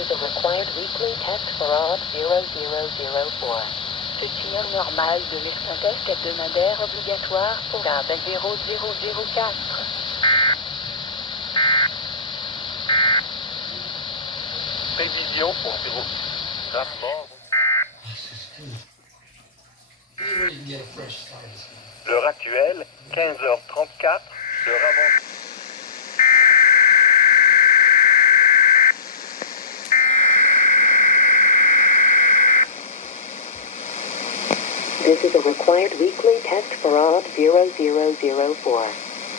is a required weekly test for odd 0004. Ceci est normal de un test hebdomadaire obligatoire pour AB 0004. Prévision pour 0. Rapport. L'heure actuelle, 15h34, l'heure avant. This is a required weekly test for odd 0004.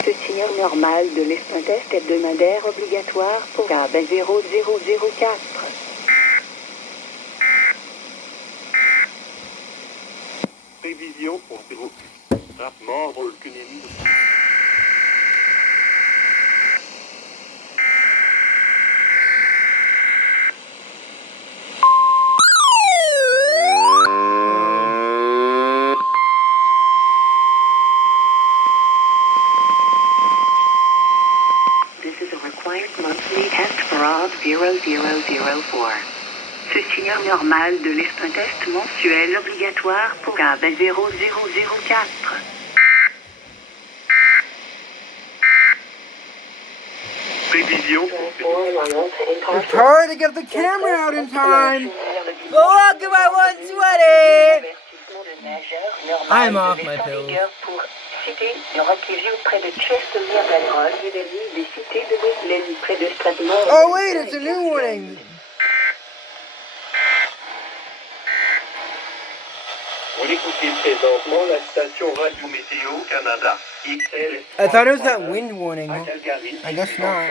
Ceci est normal de un test hebdomadaire obligatoire pour AB 0004. Prévision pour 0. Rapport volcanémie. This is a required monthly test for odd 0004. Ceci est normal de un test mensuel obligatoire pour AB 0004. Prévision pour 0. It's hard to get the camera out in time. Look at my 120. I'm off my pills. Oh wait, it's a new warning. Vous l'écoutez présentement la station Radio Météo Canada. XL. I thought it was that wind warning. I guess not.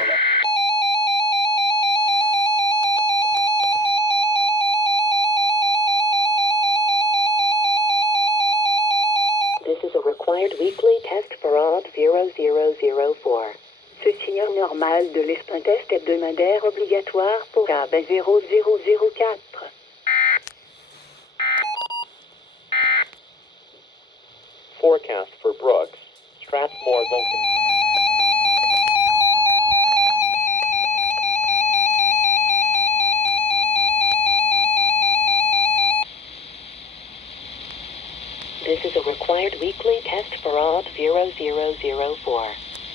This is a required weekly test for odd 0004. Ceci est normal de un test hebdomadaire obligatoire pour AB 0004. Forecast for Brooks, Strathmore Vulcan. This is a required weekly test for odd 0004.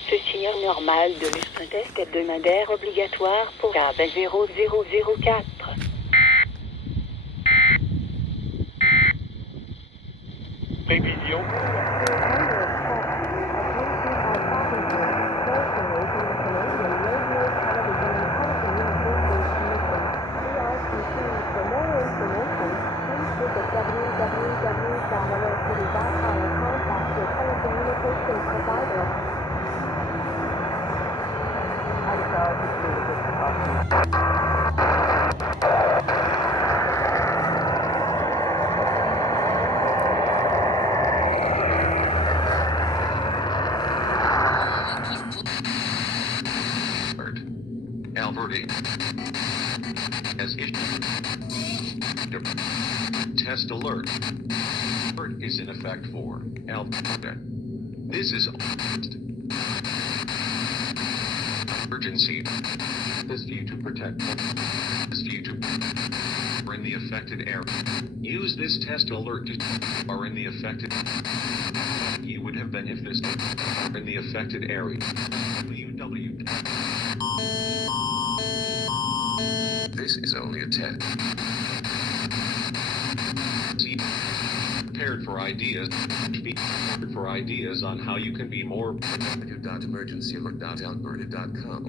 Ceci est normal de un test hebdomadaire obligatoire pour AB 0004. Prévision. Alberta has issued test alert. Alert is in effect for Alberta. This is emergency. This view to protect. This view to are in the affected area. Use this test alert to are in the affected. You would have been if this in the affected area. WW. This is only a test. Prepared for ideas. Be prepared for ideas on how you can be more. www.emergencylert.alberta.com.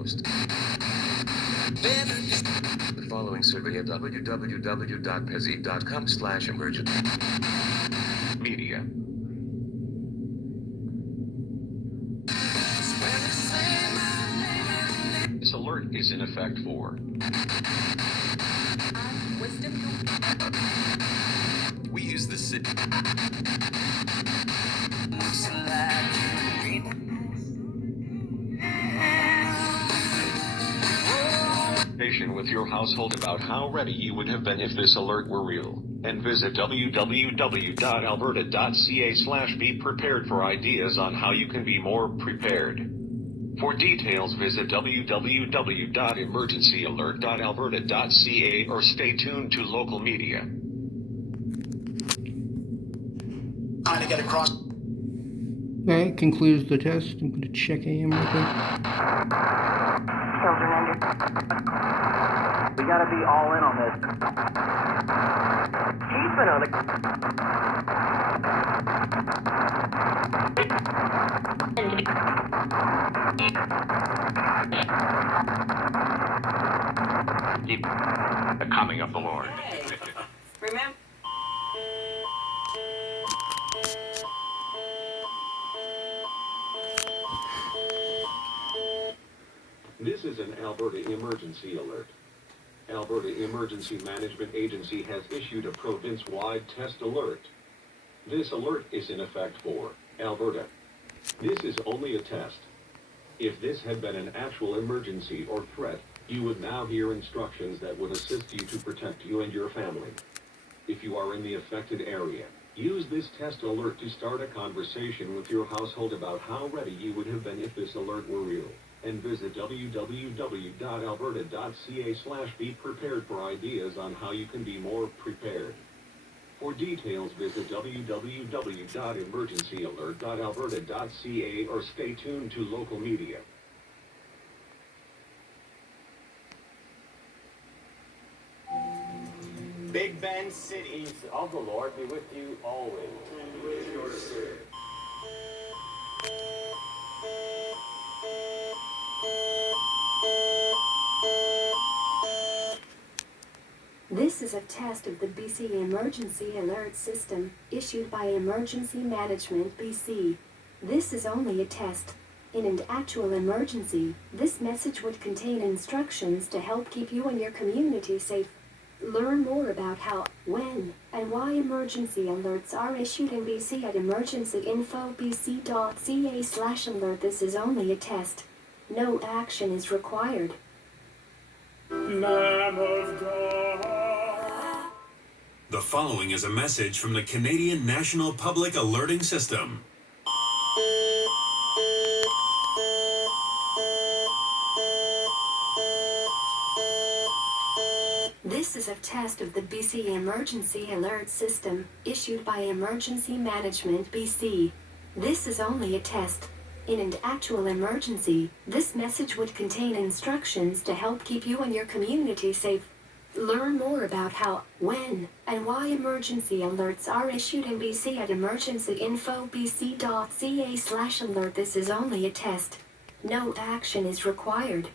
The following survey at www.pezzy.com/emergency. Media. This alert is in effect for. We use the city. With your household about how ready you would have been if this alert were real, and visit www.alberta.ca/be prepared for ideas on how you can be more prepared. For details, visit www.emergencyalert.alberta.ca or stay tuned to local media. Trying to get across. Alright, concludes the test. I'm going to check AM real quick. Children under. We gotta be all in on this. Keeping on the. The coming of the Lord. Remember. This is an Alberta emergency alert. Alberta Emergency Management Agency has issued a province-wide test alert. This alert is in effect for Alberta. This is only a test. If this had been an actual emergency or threat, you would now hear instructions that would assist you to protect you and your family. If you are in the affected area, use this test alert to start a conversation with your household about how ready you would have been if this alert were real. And visit www.alberta.ca/be-prepared for ideas on how you can be more prepared. For details, visit www.emergencyalert.alberta.ca or stay tuned to local media. Big Bend City. Peace of the Lord be with you always. And with your spirit. This is a test of the BC Emergency Alert System, issued by Emergency Management BC. This is only a test. In an actual emergency, this message would contain instructions to help keep you and your community safe. Learn more about how, when, and why emergency alerts are issued in BC at emergencyinfobc.ca/alert. This is only a test. No action is required. Lamb of God. The following is a message from the Canadian National Public Alerting System. This is a test of the BC Emergency Alert System, issued by Emergency Management BC. This is only a test. In an actual emergency, this message would contain instructions to help keep you and your community safe. Learn more about how, when, and why emergency alerts are issued in BC at emergencyinfobc.ca/alert. This is only a test. No action is required.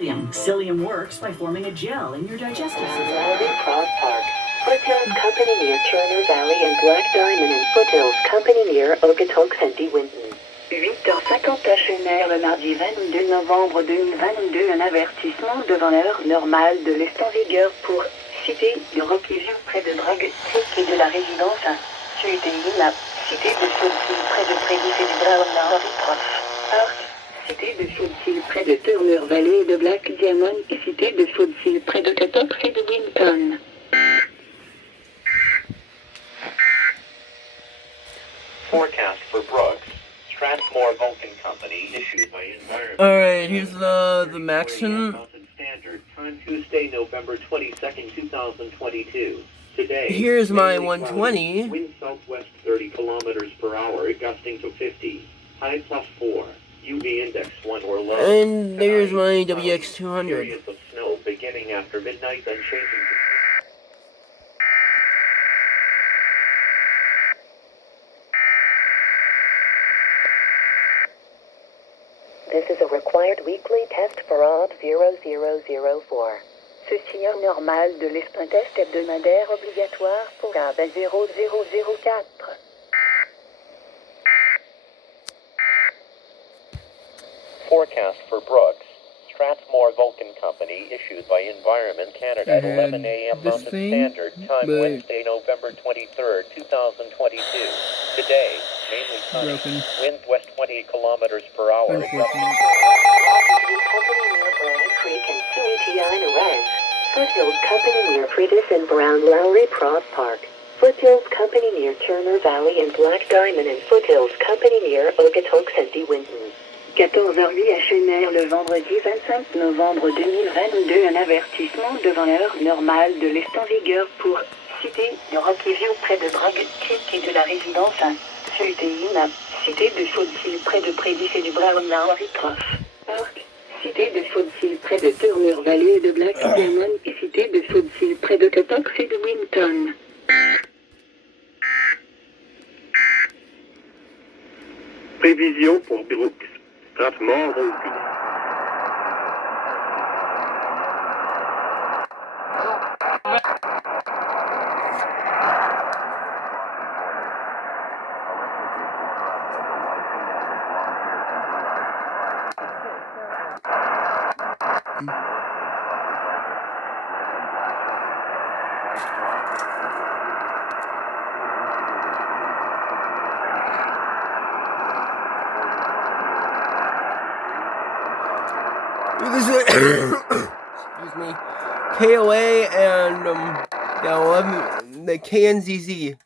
Psyllium works by forming a gel in your digestive system. Lowry Cross Park. Foothills Company near Turner Valley and Black Diamond and Foothills Company near Okotoks and DeWinton. 8h50 le mardi 22 novembre 2022, un avertissement devant l'heure normale de l'est en vigueur pour Cité de Roqueview près de Dragstick et de la résidence à Suétéina, Cité de Chaudesil près de Prédis et du Brown Henry Prof. Park, Cité de Chaudesil près de Turner Valley et de Black Diamond et Cité de Chaudesil près de Okotoks et de Winton. Forecast for Brooks. Strathmore Vulcan Company issued by Environment. Alright, here's the maximum. Mountain Standard, time Tuesday, November 22nd, 2022. Today, Here's my mainly 120. cloudy, wind southwest 30 kilometers per hour, gusting to 50. High +4. UV index 1 or low. And there's Tonight, my WX200. periods of snow beginning after midnight, then changing to This is a required weekly test for OB 0004. Ceci est normal de l'est un test hebdomadaire obligatoire pour AB 0004. Forecast for Brooks. Strathmore Vulcan Company issued by Environment Canada at 11 a.m. this Mountain thing, Standard Time but- Wednesday, November 23rd, 2022. Today, mainly sunny. Broken. Wind west 20 kilometers per hour. Unfortunate. Company near Brand Creek and Suetiana Res. Foothills Company near Freitas and Brown Lowry Prof Park. Foothills Company near Turner Valley and Black Diamond and Foothills Company near Okotoks and De Winton. 14h08 à Chenère le vendredi 25 novembre 2022, un avertissement devant l'heure normale de l'est en vigueur pour cité de Rockview près de Bragg Creek et de la résidence à Sultéine, cité de Foothill près de Prédis et du Brown Ritroff Park, cité de Foothill près de Turner Valley et de Black Diamond et cité de Foothill près de Okotoks et de Winton. Prévision pour Brooks. Traitement reculé. This is excuse me, KOA and the KNZZ.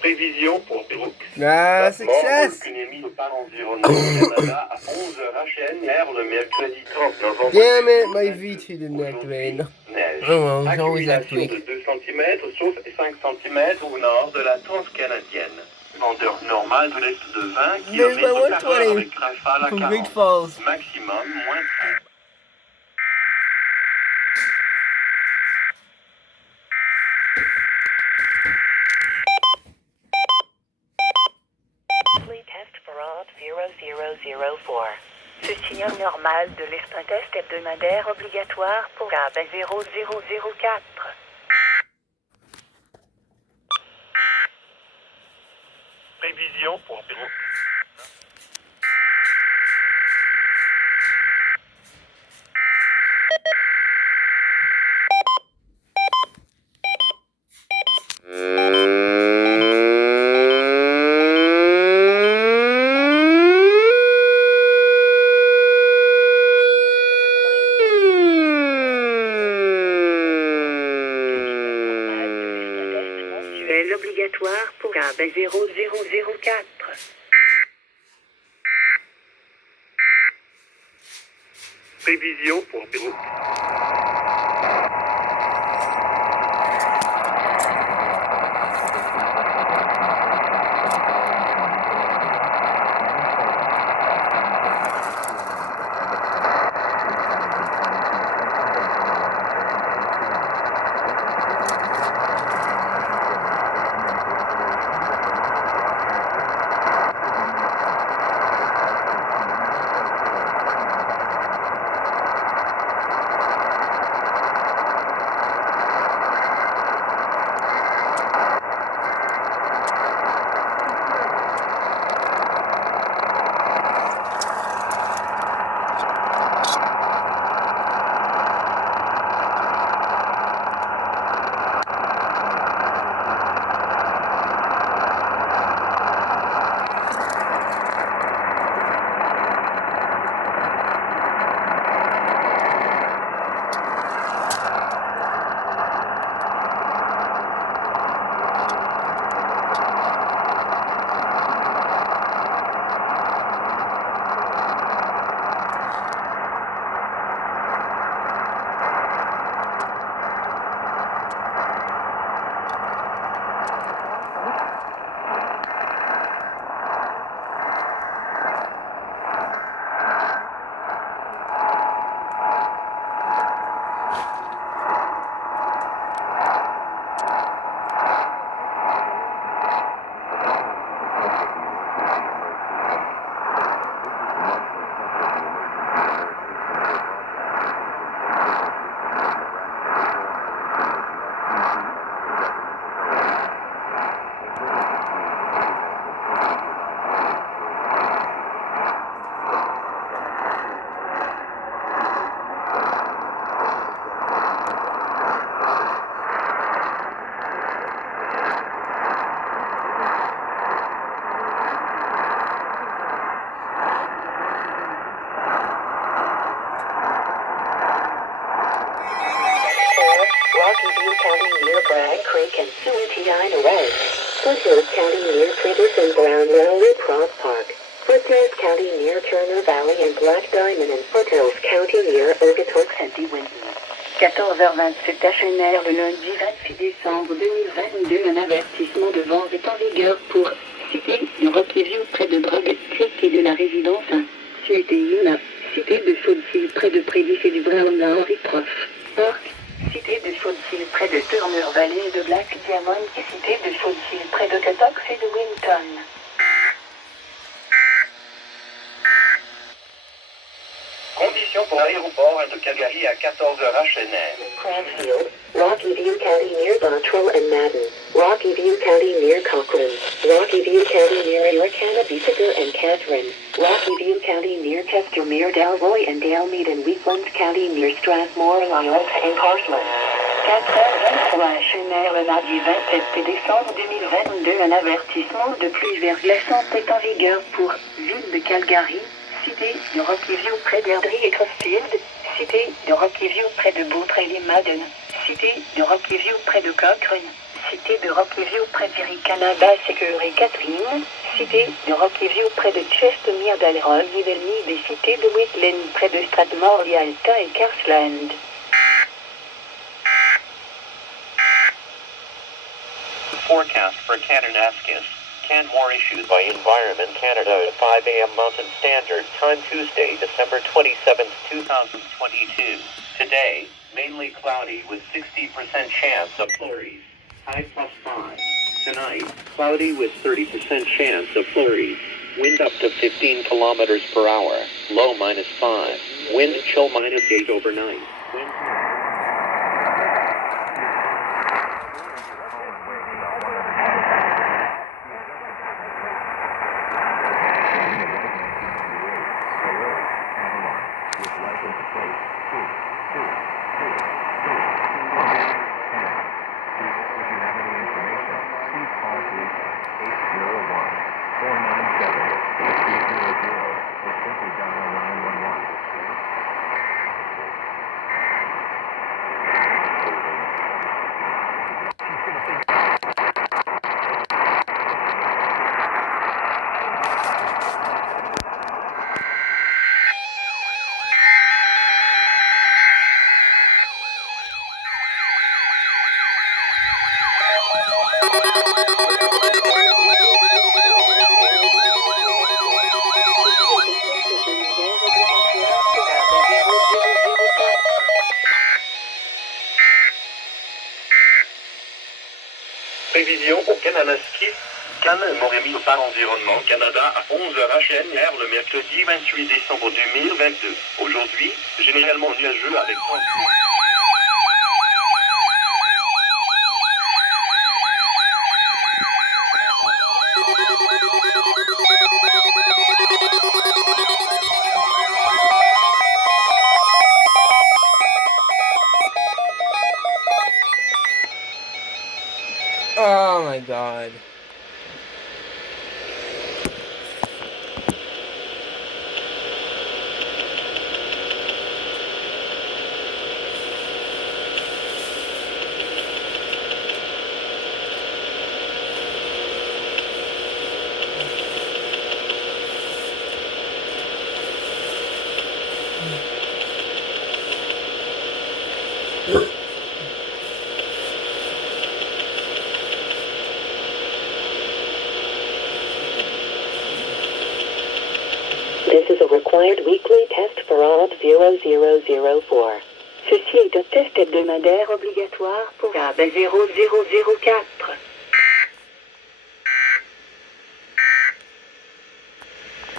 Prévision pour Brooks. Ah, success! Aucune émise par environnement au Canada à 11h HN, le mercredi 30 novembre. Damn it, my VT didn't activate. Neige. Oh well, it's always that Accumulation week. de 2 cm, sauf 5 cm au nord de la transcanadienne. Vendeur normale de l'Est de 20 There's my km par heure 120 avec rafale à from 40. Great Falls. Maximum, moins 30. Test for odd 0004. Ceci est normal de l'espace test hebdomadaire obligatoire pour AB 0004. Prévision pour Brooks. Obligatoire pour AB 0004. Prévision pour Brooks. Rocky View County near Bragg Creek and Suetine Array. Foothills County near Prentice and Brown Railroad Cross Park. Foothills County near Turner Valley and Black Diamond and Foothills County near Okotoks and DeWinton. 14h27 HNR le lundi 26 décembre 2022, un avertissement de vent est en vigueur pour Cité de Rockview près de Bragg Creek et de la résidence Suetine, Cité de Chaudefield près de Prédis et du Brown à Henry Prof. Park, Cité de Chaudefield près de Turner Valley et de Black Diamond et Cité de Chaudefield près de Okotoks et de Winton. Conditions pour l'aéroport de Calgary à 14h HNR. Cranfield, Rocky View County near Bottrell and Madden, Rocky View County near Cochrane, Rocky View County near Yorkana, Bissiger and Catherine, Rocky View County near Chestermere, Dalroy and Dalmead and Wheatland County near Strathmore, Lyons and Carseland. 4h23 HNR le mardi 27 décembre 2022, un avertissement de pluie verglaçante est en vigueur pour ville de Calgary, Cité de Rockview près d'Airdrie et Crossfield, Cité de Rockview près de Beaupré et Madden, Cité de Rockview près de Cochrane, Cité de Rockview près d'Iricana, Basse-Sécure et Catherine, Cité de Rockview près de Chestermere, Dalroy et Dalmead et Cité de Wheatland près de Strathmore, Yalta et Carseland. Forecast for Kananaskis. Canmore issued by Environment Canada at 5 a.m. Mountain Standard Time Tuesday, December 27, 2022. Today, mainly cloudy with 60% chance of flurries. High +5. Tonight, cloudy with 30% chance of flurries. Wind up to 15 kilometers per hour. Low -5. Wind chill -8 overnight. Wind Prévision au Kananaskis, Montrémy par Environnement Canada à 11h HNR le mercredi 28 décembre 2022. Aujourd'hui, généralement nuageux avec Oh my god. This is a required weekly test for OD 0004. Ceci est un test hebdomadaire obligatoire pour AB 0004.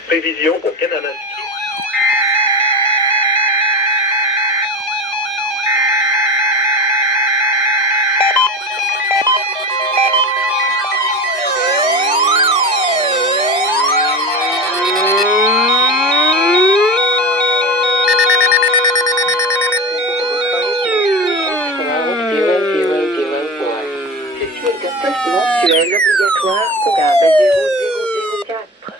Prévision au Kananaskis. Test mensuel obligatoire pour AB 0004.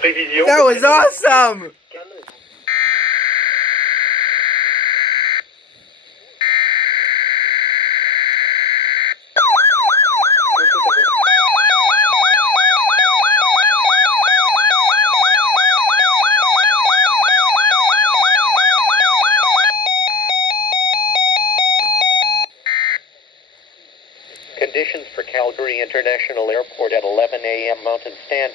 Prévision That was awesome! Conditions for Calgary International Airport at 11 a.m. Mountain Standard.